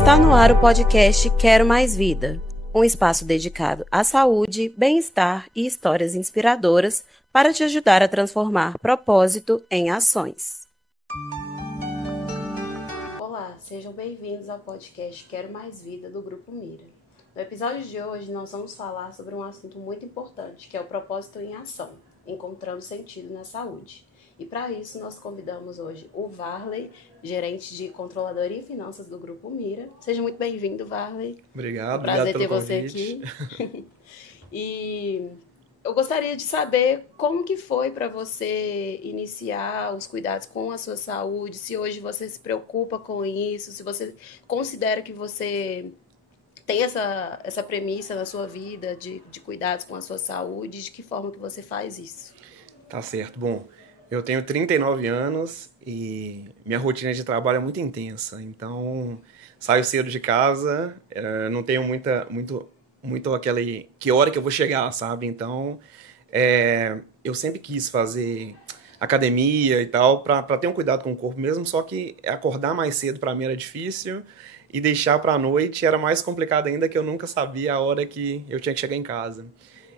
Está no ar o podcast Quero Mais Vida, um espaço dedicado à saúde, bem-estar e histórias inspiradoras para te ajudar a transformar propósito em ações. Olá, sejam bem-vindos ao podcast Quero Mais Vida do Grupo Mira. No episódio de hoje nós vamos falar sobre um assunto muito importante, que é o propósito em ação, encontrando sentido na saúde. E para isso nós convidamos hoje o Varley, gerente de controladoria e finanças do Grupo Mira. Seja muito bem-vindo, Varley. Obrigado, prazer obrigado pelo ter você aqui. E eu gostaria de saber como que foi para você iniciar os cuidados com a sua saúde, se hoje você se preocupa com isso, se você considera que você tem essa premissa na sua vida de cuidados com a sua saúde, de que forma que você faz isso? Tá certo. Bom, eu tenho 39 anos e minha rotina de trabalho é muito intensa. Então, saio cedo de casa, não tenho muito aquele... Que hora que eu vou chegar, sabe? Então, eu sempre quis fazer academia e tal, para ter um cuidado com o corpo mesmo, só que acordar mais cedo para mim era difícil e deixar para a noite era mais complicado ainda, que eu nunca sabia a hora que eu tinha que chegar em casa.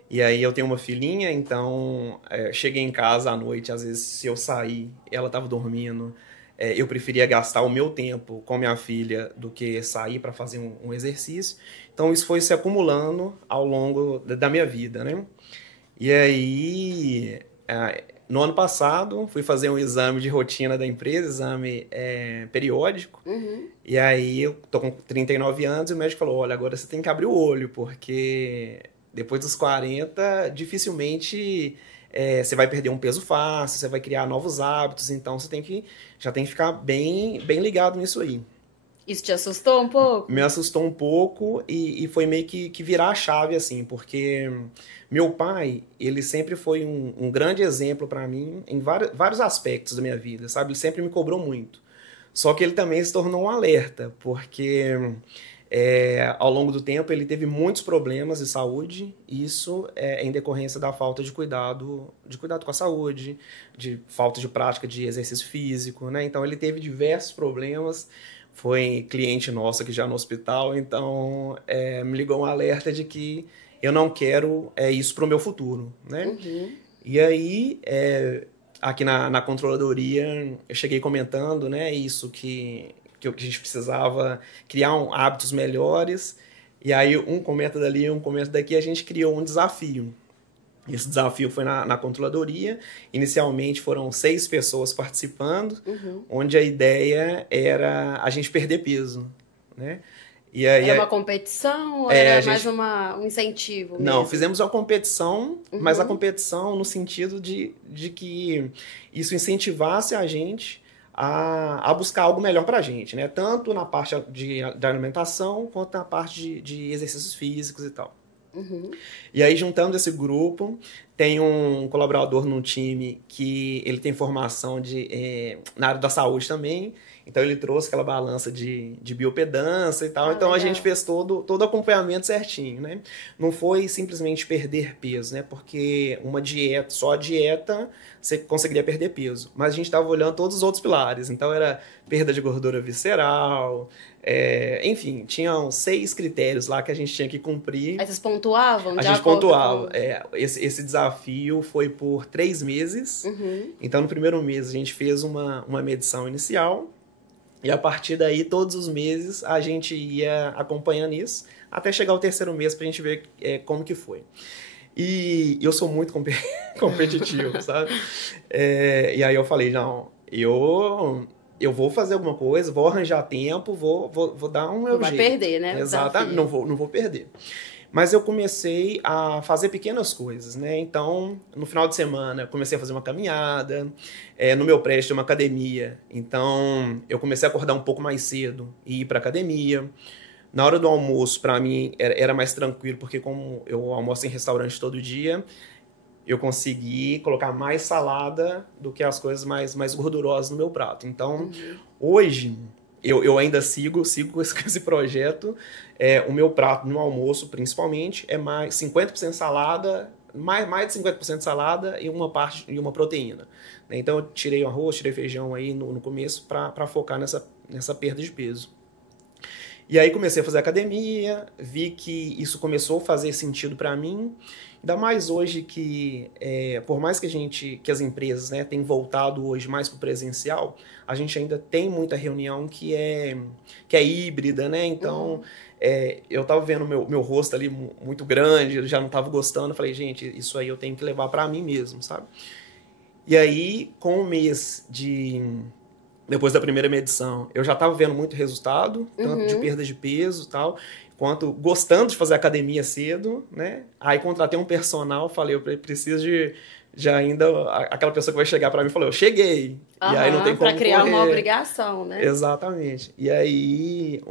E aí eu tenho uma filhinha, então cheguei em casa à noite, às vezes se eu sair, ela estava dormindo, eu preferia gastar o meu tempo com minha filha do que sair para fazer um exercício. Então isso foi se acumulando ao longo da minha vida, né? E aí, no ano passado, fui fazer um exame de rotina da empresa, exame periódico. Uhum. E aí eu tô com 39 anos e o médico falou, olha, agora você tem que abrir o olho, porque depois dos 40, dificilmente você vai perder um peso fácil, você vai criar novos hábitos, então você já tem que ficar bem ligado nisso aí. Isso te assustou um pouco? Me assustou um pouco e foi meio que virar a chave, assim, porque meu pai, ele sempre foi um grande exemplo para mim em vários aspectos da minha vida, sabe? Ele sempre me cobrou muito. Só que ele também se tornou um alerta, porque ao longo do tempo ele teve muitos problemas de saúde, e isso é em decorrência da falta de cuidado com a saúde, de falta de prática de exercício físico, né? Então ele teve diversos problemas, foi cliente nosso aqui já no hospital, então me ligou um alerta de que eu não quero isso para o meu futuro, né? Uhum. E aí, aqui na controladoria, eu cheguei comentando, né, isso que a gente precisava criar hábitos melhores, e aí um comenta dali, um comenta daqui, a gente criou um desafio. Esse desafio foi na controladoria. Inicialmente foram 6 pessoas participando, Uhum. onde a ideia era a gente perder peso, né? E aí, Era uma competição ou era mais um incentivo mesmo? Não, fizemos uma competição, mas a Uhum. competição no sentido de que isso incentivasse a gente a buscar algo melhor para a gente, né? Tanto na parte de alimentação, quanto na parte de exercícios físicos e tal. Uhum. E aí, juntando esse grupo, tem um colaborador no time que ele tem formação na área da saúde também, então ele trouxe aquela balança de biopedância e tal, então legal. a gente fez todo o acompanhamento certinho, né? Não foi simplesmente perder peso, né? Porque só a dieta, você conseguiria perder peso, mas a gente estava olhando todos os outros pilares, então era perda de gordura visceral, enfim, tinham 6 critérios lá que a gente tinha que cumprir. Aí vocês pontuavam? A de gente acordo pontuava. com... Esse desafio foi por 3 meses. Uhum. Então, no primeiro mês, a gente fez uma medição inicial. E a partir daí, todos os meses, a gente ia acompanhando isso, até chegar ao 3º mês para a gente ver como que foi. E eu sou muito competitivo, sabe? E aí eu falei, não, eu vou fazer alguma coisa, vou arranjar tempo, vou dar um meu jeito. Não vai perder, né? Exatamente, não vou perder. Mas eu comecei a fazer pequenas coisas, né? Então, no final de semana, eu comecei a fazer uma caminhada. No meu prédio tem uma academia. Então, eu comecei a acordar um pouco mais cedo e ir para academia. Na hora do almoço, para mim, era mais tranquilo, porque como eu almoço em restaurante todo dia, eu consegui colocar mais salada do que as coisas mais gordurosas no meu prato. Então, hoje, eu ainda sigo com esse projeto. O meu prato no almoço, principalmente, é mais 50% salada, mais de 50% salada e uma proteína. Então, eu tirei o arroz, tirei feijão aí no começo para focar nessa perda de peso. E aí comecei a fazer academia, vi que isso começou a fazer sentido para mim. Ainda mais hoje que, por mais que as empresas, né, tenham voltado hoje mais para o presencial, a gente ainda tem muita reunião que é híbrida, né? Então, eu estava vendo meu rosto ali muito grande, eu já não estava gostando. Eu falei, gente, isso aí eu tenho que levar para mim mesmo, sabe? E aí, com um mês depois da primeira medição, eu já estava vendo muito resultado, tanto de perda de peso e tal, quanto gostando de fazer academia cedo, né? Aí contratei um personal, falei, eu preciso de ainda aquela pessoa que vai chegar para mim e falou, eu cheguei. E aí não tem como para criar correr. uma obrigação, né? Exatamente. E aí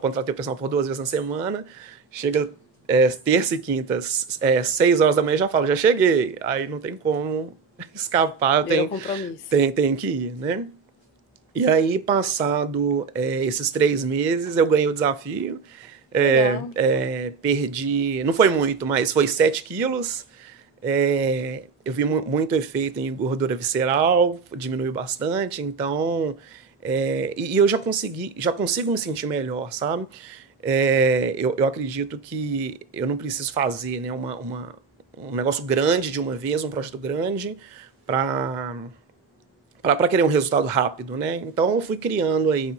contratei o personal por 2 vezes na semana, chega terça e quinta, 6 horas da manhã, já falo, já cheguei. Aí não tem como escapar, compromisso. Tem que ir, né? E aí, passado esses 3 meses, eu ganhei o desafio. Perdi, não foi muito, mas foi 7 quilos. Eu vi muito efeito em gordura visceral, diminuiu bastante. Então, e eu já consigo me sentir melhor, sabe? Eu acredito que eu não preciso fazer, né, um negócio grande de uma vez, um projeto grande, para querer um resultado rápido, né? Então eu fui criando aí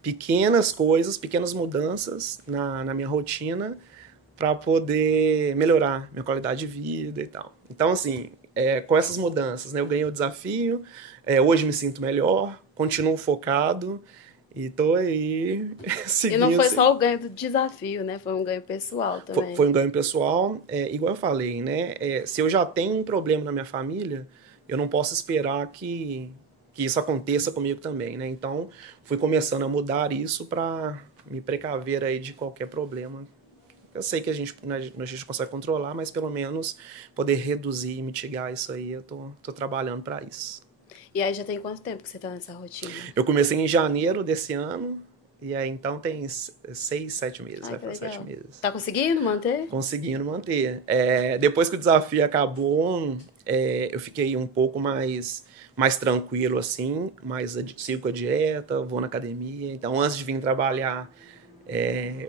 pequenas coisas, pequenas mudanças na minha rotina para poder melhorar minha qualidade de vida e tal. Então, assim, com essas mudanças, né, eu ganhei o desafio, hoje me sinto melhor, continuo focado e tô aí seguindo. E não foi só o ganho do desafio, né? Foi um ganho pessoal também. Foi um ganho pessoal, igual eu falei, né? Se eu já tenho um problema na minha família, eu não posso esperar que isso aconteça comigo também, né? Então, fui começando a mudar isso para me precaver aí de qualquer problema. Eu sei que a gente consegue controlar, mas pelo menos poder reduzir e mitigar isso aí, eu tô trabalhando para isso. E aí já tem quanto tempo que você tá nessa rotina? Eu comecei em janeiro desse ano, e aí então tem 6, 7 meses, vai para 7 meses. Tá conseguindo manter? Conseguindo manter. Depois que o desafio acabou, eu fiquei um pouco mais tranquilo, assim, sigo com a dieta, vou na academia. Então, antes de vir trabalhar,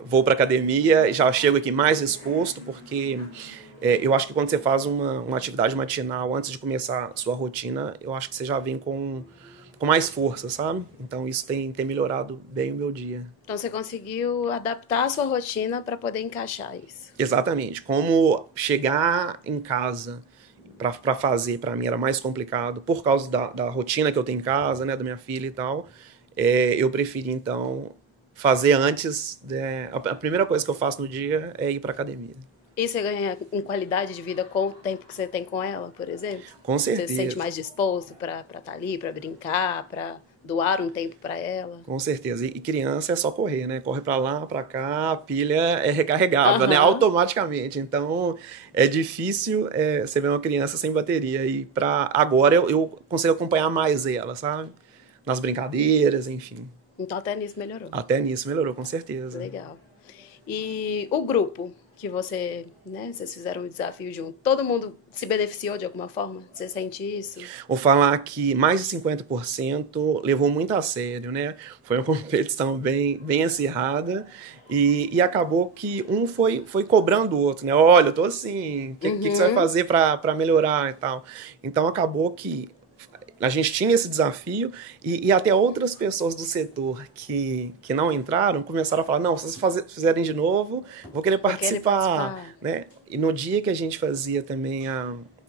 vou para academia, já chego aqui mais exposto, porque eu acho que quando você faz uma atividade matinal, antes de começar a sua rotina, eu acho que você já vem com mais força, sabe? Então, isso tem melhorado bem o meu dia. Então, você conseguiu adaptar a sua rotina para poder encaixar isso. Exatamente. Como chegar em casa para fazer, para mim, era mais complicado, por causa da rotina que eu tenho em casa, né, da minha filha e tal, eu preferi, então, fazer antes. A primeira coisa que eu faço no dia é ir para academia. E você ganha em qualidade de vida com o tempo que você tem com ela, por exemplo? Com certeza. Você se sente mais disposto para estar ali, para brincar, para doar um tempo para ela? Com certeza. E criança é só correr, né? Corre para lá, para cá, a pilha é recarregável, né? Automaticamente. Então, é difícil você ver uma criança sem bateria. E agora eu consigo acompanhar mais ela, sabe? Nas brincadeiras, enfim. Então, até nisso melhorou. Até nisso melhorou, com certeza. Legal. E o grupo que vocês fizeram o desafio junto, todo mundo se beneficiou de alguma forma? Você sente isso? Vou falar que mais de 50% levou muito a sério, né? Foi uma competição bem acirrada e acabou que um foi cobrando o outro, né? Olha, eu tô assim, o que você vai fazer para melhorar e tal? Então acabou que a gente tinha esse desafio e até outras pessoas do setor que não entraram começaram a falar, não, se vocês fizerem de novo, vou querer participar. Né? E no dia que a gente fazia também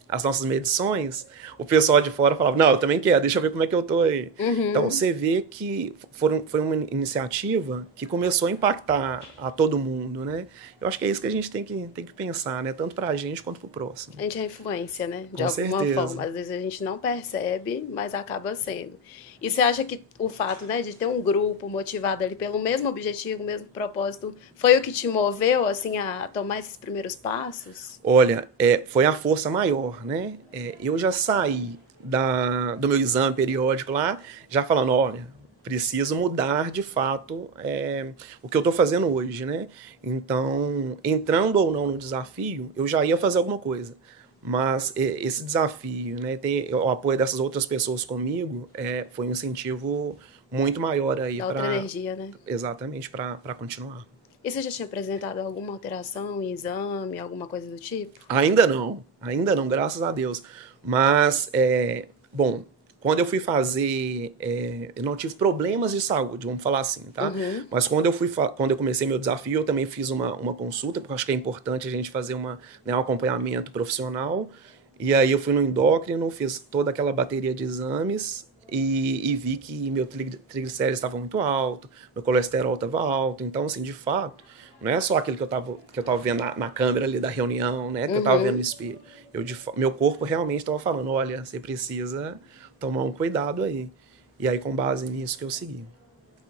as nossas medições, o pessoal de fora falava, não, eu também quero, deixa eu ver como é que eu tô aí. Então, você vê que foi uma iniciativa que começou a impactar a todo mundo, né? Eu acho que é isso que a gente tem que pensar, né? Tanto pra gente quanto pro próximo. A gente é influência, né? De Com alguma certeza. forma. Às vezes a gente não percebe, mas acaba sendo. E você acha que o fato, né, de ter um grupo motivado ali pelo mesmo objetivo, mesmo propósito, foi o que te moveu, assim, a tomar esses primeiros passos? Olha, foi a força maior, né? Eu já saí do meu exame periódico lá, já falando, olha, preciso mudar de fato o que eu estou fazendo hoje, né? Então, entrando ou não no desafio, eu já ia fazer alguma coisa. Mas esse desafio, né, ter o apoio dessas outras pessoas comigo, foi um incentivo muito maior aí dá outra energia, né? Exatamente, para continuar. E você já tinha apresentado alguma alteração em exame, alguma coisa do tipo? Ainda não, graças a Deus. Mas, bom, quando eu fui fazer, eu não tive problemas de saúde, vamos falar assim, tá? Uhum. Mas quando eu comecei meu desafio, eu também fiz uma consulta, porque eu acho que é importante a gente fazer um acompanhamento profissional. E aí eu fui no endócrino, fiz toda aquela bateria de exames e vi que meu triglicérides estava muito alto, meu colesterol estava alto. Então, assim, de fato, não é só aquilo que eu tava vendo na câmera ali da reunião, né? Que eu estava vendo no espelho. Meu corpo realmente estava falando, olha, você precisa tomar um cuidado aí. E aí, com base nisso que eu segui.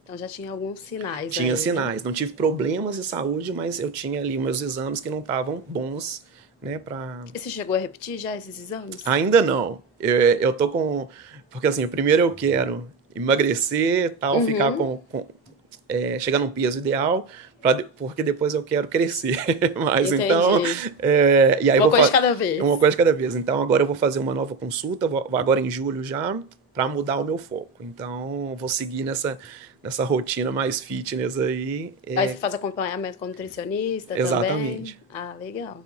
Então já tinha alguns sinais. Tinha aí, sinais. Não tive problemas de saúde, mas eu tinha ali meus exames que não estavam bons, né? E você chegou a repetir já esses exames? Ainda não. Eu tô com... Porque assim, primeiro eu quero emagrecer, tal, ficar chegar num peso ideal, porque depois eu quero crescer. Mas Entendi. então... e aí uma coisa de cada vez. Uma coisa de cada vez. Então agora eu vou fazer uma nova consulta, agora em julho já, para mudar o meu foco. Então vou seguir nessa rotina mais fitness aí. Aí você faz acompanhamento com nutricionista Exatamente. também? Ah, legal.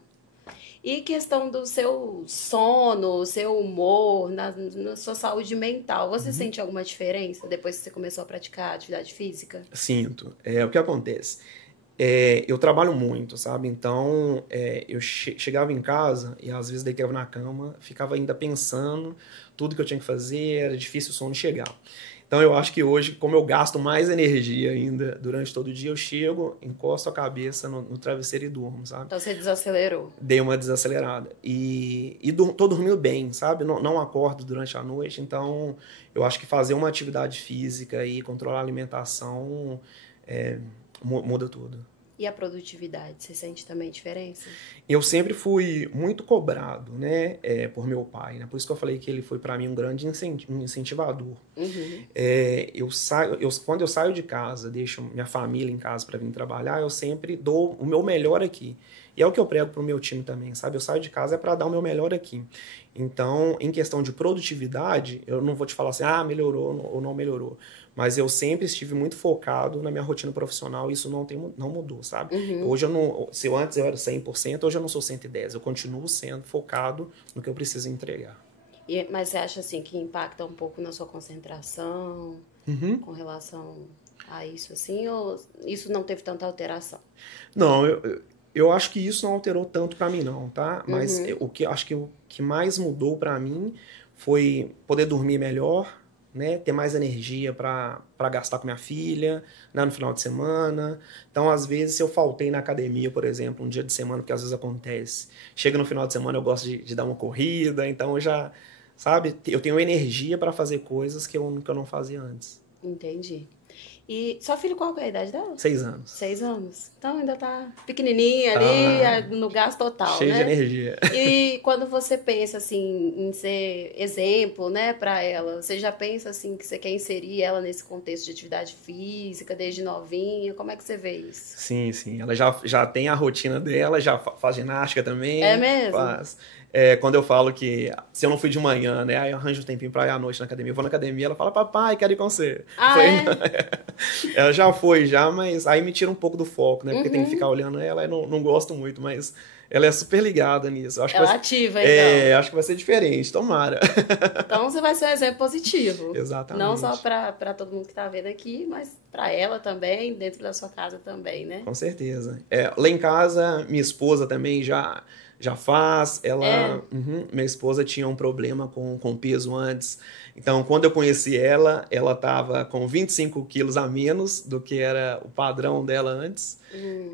E questão do seu sono, seu humor, na sua saúde mental, você sente alguma diferença depois que você começou a praticar atividade física? Sinto. O que acontece? Eu trabalho muito, sabe? Então, eu chegava em casa e às vezes deitava na cama, ficava ainda pensando tudo que eu tinha que fazer, era difícil o sono chegar. Então, eu acho que hoje, como eu gasto mais energia ainda durante todo o dia, eu chego, encosto a cabeça no travesseiro e durmo, sabe? Então, você desacelerou. Dei uma desacelerada. E tô dormindo bem, sabe? Não acordo durante a noite. Então, eu acho que fazer uma atividade física e controlar a alimentação muda tudo. E a produtividade, você sente também diferença? Eu sempre fui muito cobrado, né, por meu pai, né? Por isso que eu falei que ele foi para mim um grande incentivador. Uhum. Quando eu saio de casa, deixo minha família em casa para vir trabalhar, eu sempre dou o meu melhor aqui. E é o que eu prego pro meu time também, sabe? Eu saio de casa para dar o meu melhor aqui. Então, em questão de produtividade, eu não vou te falar assim, melhorou ou não melhorou. Mas eu sempre estive muito focado na minha rotina profissional e isso não mudou, sabe? Uhum. Hoje se antes eu era 100%, hoje eu não sou 110%. Eu continuo sendo focado no que eu preciso entregar. Mas você acha assim que impacta um pouco na sua concentração com relação a isso assim, ou isso não teve tanta alteração? Não, eu acho que isso não alterou tanto para mim não, tá? Mas acho que o que mais mudou para mim foi poder dormir melhor, né, ter mais energia para gastar com minha filha, né, no final de semana. Então, às vezes, se eu faltei na academia, por exemplo, um dia de semana, porque às vezes acontece, chega no final de semana, eu gosto de dar uma corrida, então eu já, sabe, eu tenho energia para fazer coisas que eu não fazia antes. Entendi. E sua filha, qual que é a idade dela? 6 anos. 6 anos. Então ainda tá pequenininha ali, no gás total, cheio né? de energia. E quando você pensa, assim, em ser exemplo, né, pra ela, você já pensa, assim, que você quer inserir ela nesse contexto de atividade física, desde novinha? Como é que você vê isso? Sim, sim. Ela já tem a rotina dela, já faz ginástica também. É mesmo? Faz. Quando eu falo que se eu não fui de manhã, né, aí eu arranjo um tempinho pra ir à noite na academia. Eu vou na academia, ela fala, papai, quero ir com você. Ela já foi, mas aí me tira um pouco do foco, né? Porque tem que ficar olhando ela, eu não gosto muito, mas ela é super ligada nisso. Acho ela que ativa, então. Acho que vai ser diferente, tomara. Então você vai ser um exemplo positivo. Exatamente. Não só pra todo mundo que tá vendo aqui, mas pra ela também, dentro da sua casa também, né? Com certeza. Lá em casa, minha esposa também já faz. Minha esposa tinha um problema com peso antes. Então, quando eu conheci ela estava com 25 quilos a menos do que era o padrão dela antes.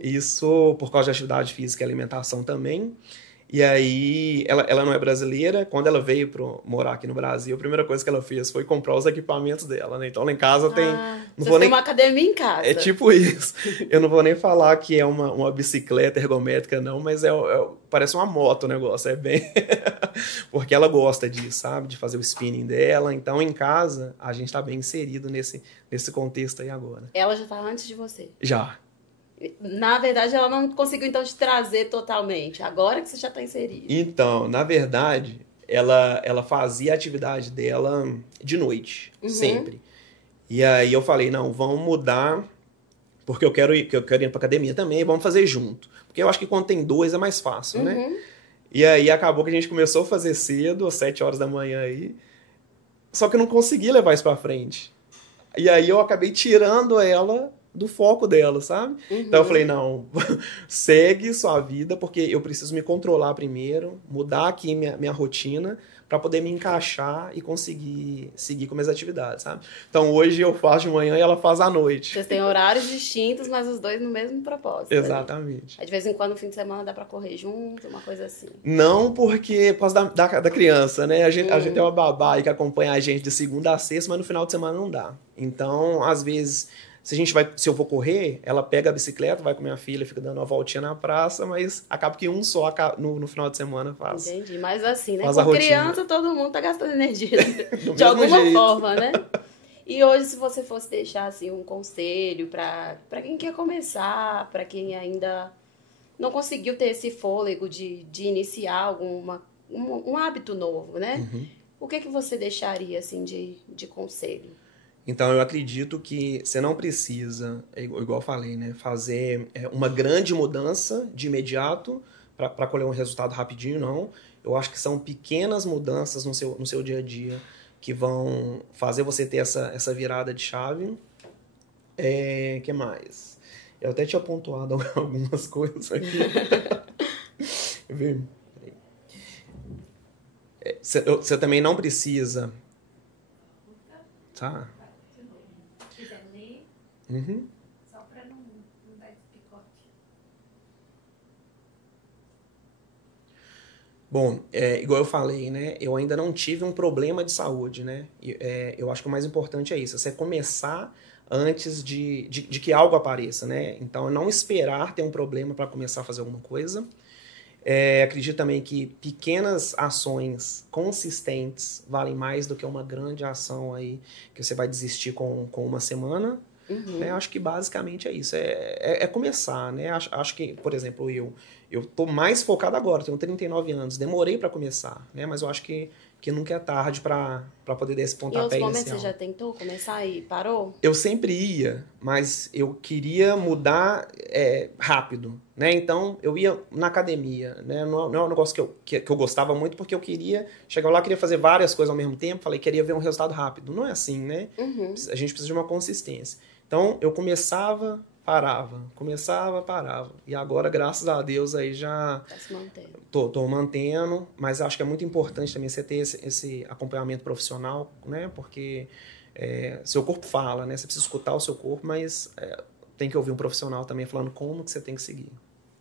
Isso por causa de atividade física e alimentação também. E aí, ela não é brasileira. Quando ela veio morar aqui no Brasil, a primeira coisa que ela fez foi comprar os equipamentos dela, né? Então, lá em casa tem... Você tem uma academia em casa. É tipo isso. Eu não vou nem falar que é uma bicicleta ergométrica, não, mas parece uma moto o negócio. É bem... Porque ela gosta disso, sabe? De fazer o spinning dela. Então, em casa, a gente tá bem inserido nesse contexto aí agora. Ela já tá antes de você? Já. Na verdade, ela não conseguiu, então, te trazer totalmente. Agora que você já está inserido. Então, na verdade, ela fazia a atividade dela de noite, sempre. E aí eu falei, não, vamos mudar, porque eu quero ir pra academia também, vamos fazer junto. Porque eu acho que quando tem dois é mais fácil, né? E aí acabou que a gente começou a fazer cedo, às 7 horas da manhã aí, só que eu não consegui levar isso pra frente. E aí eu acabei tirando ela do foco dela, sabe? Então eu falei, não, segue sua vida, porque eu preciso me controlar primeiro, mudar aqui minha rotina, para poder me encaixar e conseguir seguir com minhas atividades, sabe? Então hoje eu faço de manhã e ela faz à noite. Vocês têm horários distintos, mas os dois no mesmo propósito. Exatamente. Aí de vez em quando, no fim de semana, dá pra correr junto, uma coisa assim. Não, porque por causa da criança, né? A gente tem uma babá aí que acompanha a gente de segunda a sexta, mas no final de semana não dá. Então, às vezes, se eu vou correr, ela pega a bicicleta, vai com minha filha, fica dando uma voltinha na praça, mas acaba que um só no final de semana faz. Entendi, mas assim, né? Faz Com a rotina. criança, todo mundo tá gastando energia de alguma forma, né? E hoje, se você fosse deixar assim, um conselho para quem quer começar, para quem ainda não conseguiu ter esse fôlego de iniciar um hábito novo, né? O que você deixaria assim, de conselho? Então, eu acredito que você não precisa, igual eu falei, né, fazer uma grande mudança de imediato para colher um resultado rapidinho, não. Eu acho que são pequenas mudanças no seu dia a dia que vão fazer você ter essa virada de chave. Que mais? Eu até tinha pontuado algumas coisas aqui. Você também não precisa... Tá? Só para não dar esse picote. Bom, igual eu falei, né? Eu ainda não tive um problema de saúde, né? Eu acho que o mais importante é isso. Você começar antes de que algo apareça, né? Então, não esperar ter um problema para começar a fazer alguma coisa. Acredito também que pequenas ações consistentes valem mais do que uma grande ação aí que você vai desistir com uma semana. Né? Acho que basicamente é isso, é começar, né? Acho que, por exemplo, eu tô mais focado agora, tenho 39 anos, demorei para começar, né? Mas eu acho que nunca é tarde para poder dar esse pontapé inicial. Em outros momentos você já tentou começar e parou? Eu sempre ia, mas eu queria mudar rápido, né? Então eu ia na academia, né? Não é um negócio que eu gostava muito, porque eu queria chegar lá, queria fazer várias coisas ao mesmo tempo, queria ver um resultado rápido. Não é assim, né? A gente precisa de uma consistência. Então, eu começava, parava. E agora, graças a Deus, aí já... Tá se mantendo. Tô mantendo, mas acho que é muito importante também você ter esse acompanhamento profissional, né? Porque seu corpo fala, né? Você precisa escutar o seu corpo, mas tem que ouvir um profissional também falando como que você tem que seguir.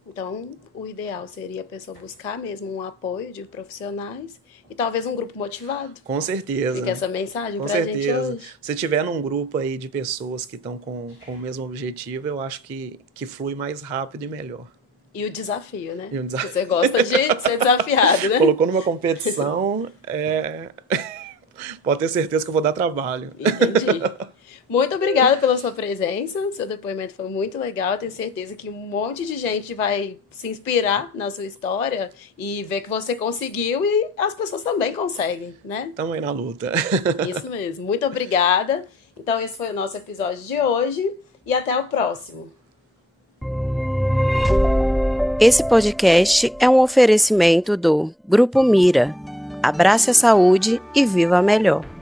Então, o ideal seria a pessoa buscar mesmo um apoio de profissionais e talvez um grupo motivado. Com certeza. Fica essa mensagem pra gente hoje. Se tiver num grupo aí de pessoas que estão com o mesmo objetivo, eu acho que flui mais rápido e melhor. E o desafio, né? E o desafio. Você gosta de ser desafiado, né? Colocou numa competição, pode ter certeza que eu vou dar trabalho. Entendi. Muito obrigada pela sua presença, seu depoimento foi muito legal, eu tenho certeza que um monte de gente vai se inspirar na sua história e ver que você conseguiu e as pessoas também conseguem, né? Estamos aí na luta. Isso mesmo, muito obrigada. Então esse foi o nosso episódio de hoje e até o próximo. Esse podcast é um oferecimento do Grupo Mira. Abrace a saúde e viva melhor.